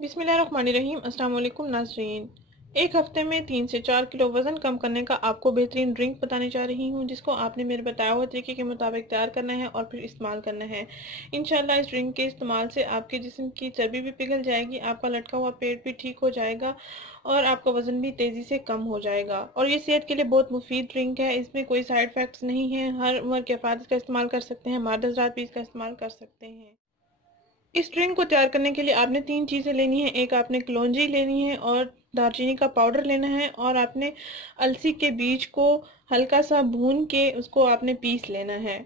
बिस्मिल्लाहिर्रहमानिर्रहीम। अस्सलाम वालेकुम नाज़रीन। एक हफ्ते में 3 से 4 किलो वज़न कम करने का आपको बेहतरीन ड्रिंक बताने जा रही हूँ, जिसको आपने मेरे बताया हुआ तरीके के मुताबिक तैयार करना है और फिर इस्तेमाल करना है। इंशाल्लाह इस ड्रिंक के इस्तेमाल से आपके जिस्म की चर्बी भी पिघल जाएगी, आपका लटका हुआ पेट भी ठीक हो जाएगा और आपका वज़न भी तेज़ी से कम हो जाएगा। और ये सेहत के लिए बहुत मुफीद ड्रिंक है। इसमें कोई साइड इफ़ेक्ट्स नहीं है। हर उम्र के अफराद इसका इस्तेमाल कर सकते हैं। मर्द हज़रात भी इसका इस्तेमाल कर सकते हैं। इस ड्रिंक को तैयार करने के लिए आपने 3 चीज़ें लेनी है। एक आपने कलौंजी लेनी है और दालचीनी का पाउडर लेना है और आपने अलसी के बीज को हल्का सा भून के उसको आपने पीस लेना है।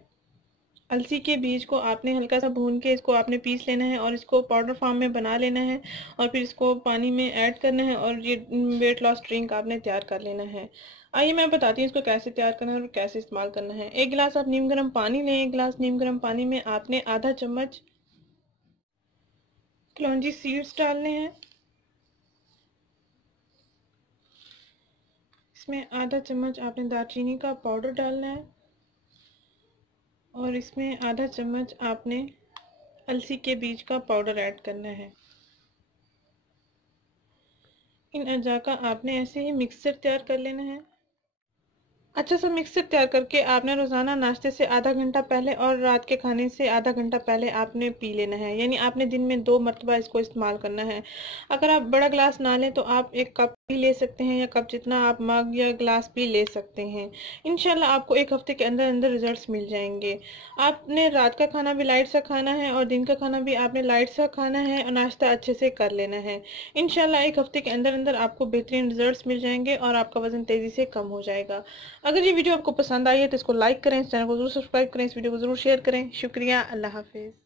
अलसी के बीज को आपने हल्का सा भून के इसको आपने पीस लेना है और इसको पाउडर फॉर्म में बना लेना है और फिर इसको पानी में ऐड करना है और ये वेट लॉस ड्रिंक आपने तैयार कर लेना है। आइए मैं बताती हूँ इसको कैसे तैयार करना है और कैसे इस्तेमाल करना है। एक गिलास आप नीम गर्म पानी लें। एक गिलास नीम गर्म पानी में आपने आधा चम्मच कलौंजी सीड्स डालने हैं। इसमें आधा चम्मच आपने दालचीनी का पाउडर डालना है और इसमें आधा चम्मच आपने अलसी के बीज का पाउडर ऐड करना है। इन अज्जा का आपने ऐसे ही मिक्सचर तैयार कर लेना है। अच्छा सा मिक्सर तैयार करके आपने रोज़ाना नाश्ते से आधा घंटा पहले और रात के खाने से आधा घंटा पहले आपने पी लेना है। यानी आपने दिन में 2 मरतबा इसको इस्तेमाल करना है। अगर आप बड़ा ग्लास ना लें तो आप 1 कप भी ले सकते हैं या कप जितना आप मग या ग्लास भी ले सकते हैं। इंशाल्लाह आपको 1 हफ्ते के अंदर अंदर रिजल्ट्स मिल जाएंगे। आपने रात का खाना भी लाइट सा खाना है और दिन का खाना भी आपने लाइट सा खाना है और नाश्ता अच्छे से कर लेना है। इंशाल्लाह 1 हफ्ते के अंदर अंदर आपको बेहतरीन रिजल्ट्स मिल जाएंगे और आपका वजन तेज़ी से कम हो जाएगा। अगर ये वीडियो आपको पसंद आई है तो इसको लाइक करें, इस चैनल को जरूर सब्सक्राइब करें, इस वीडियो को जरूर शेयर करें। शुक्रिया। अल्लाह हाफिज़।